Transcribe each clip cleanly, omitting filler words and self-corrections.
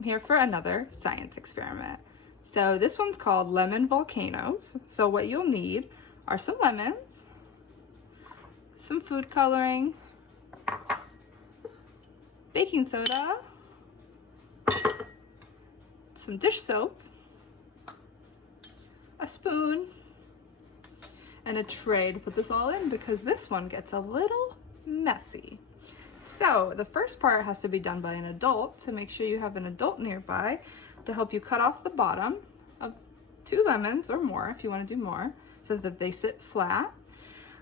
I'm here for another science experiment. So this one's called lemon volcanoes. So what you'll need are some lemons, some food coloring, baking soda, some dish soap, a spoon, and a tray to put this all in because this one gets a little messy. So the first part has to be done by an adult, so make sure you have an adult nearby to help you cut off the bottom of 2 lemons or more if you want to do more so that they sit flat.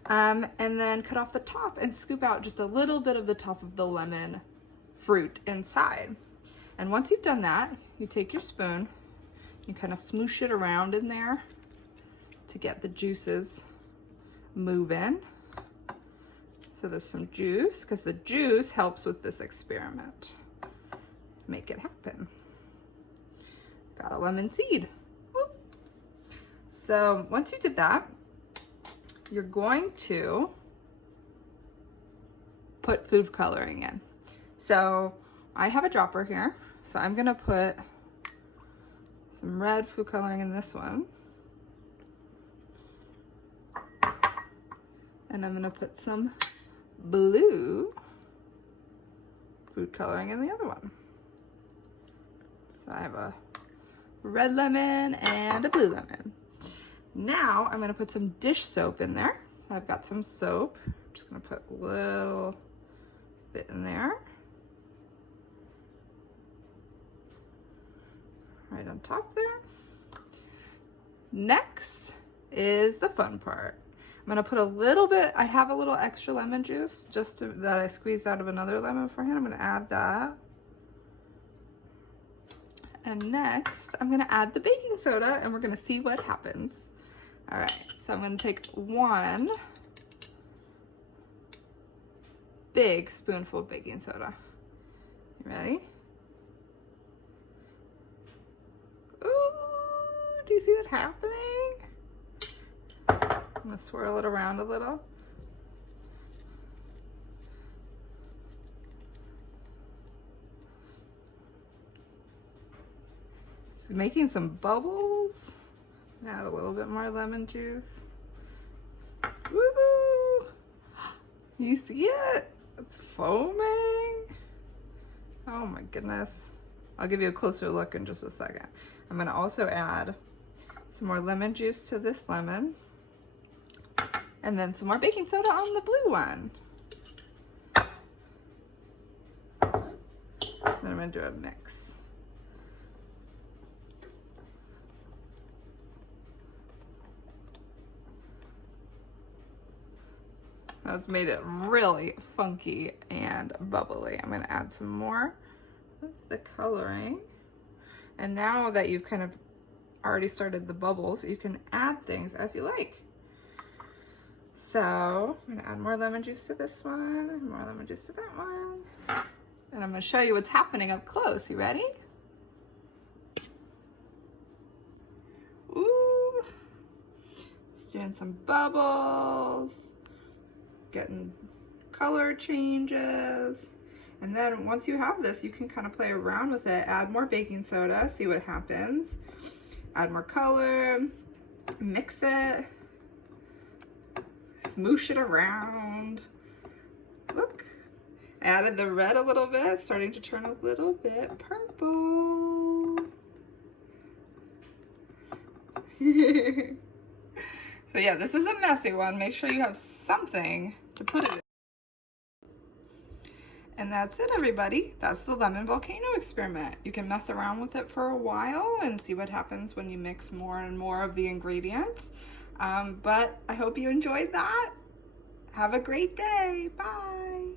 And then cut off the top and scoop out just a little bit of the top of the lemon fruit inside. And once you've done that, you take your spoon, you kind of smoosh it around in there to get the juices moving. So there's some juice, because the juice helps with this experiment. Make it happen. Got a lemon seed. Whoop. So once you did that, you're going to put food coloring in. So I have a dropper here, so I'm gonna put some red food coloring in this one. And I'm gonna put some blue food coloring in the other one. So I have a red lemon and a blue lemon. Now I'm gonna put some dish soap in there. I've got some soap. I'm just gonna put a little bit in there. Right on top there. Next is the fun part. I'm gonna put a little bit, I have a little extra lemon juice that I squeezed out of another lemon beforehand. I'm gonna add that. And next, I'm gonna add the baking soda and we're gonna see what happens. All right, so I'm gonna take 1 big spoonful of baking soda. You ready? Ooh, do you see what's happening? I'm gonna swirl it around a little. It's making some bubbles. Add a little bit more lemon juice. Woohoo! You see it? It's foaming. Oh my goodness. I'll give you a closer look in just a second. I'm gonna also add some more lemon juice to this lemon. And then some more baking soda on the blue one. Then I'm gonna do a mix. That's made it really funky and bubbly. I'm gonna add some more of the coloring. And now that you've kind of already started the bubbles, you can add things as you like. So I'm gonna add more lemon juice to this one, and more lemon juice to that one. And I'm gonna show you what's happening up close. You ready? Ooh, it's doing some bubbles, getting color changes. And then once you have this, you can kind of play around with it, add more baking soda, see what happens. Add more color, mix it. Smoosh it around. Look, I added the red a little bit, starting to turn a little bit purple. So yeah, this is a messy one. Make sure you have something to put it in. And that's it, everybody. That's the lemon volcano experiment. You can mess around with it for a while and see what happens when you mix more and more of the ingredients. But I hope you enjoyed that. Have a great day. Bye.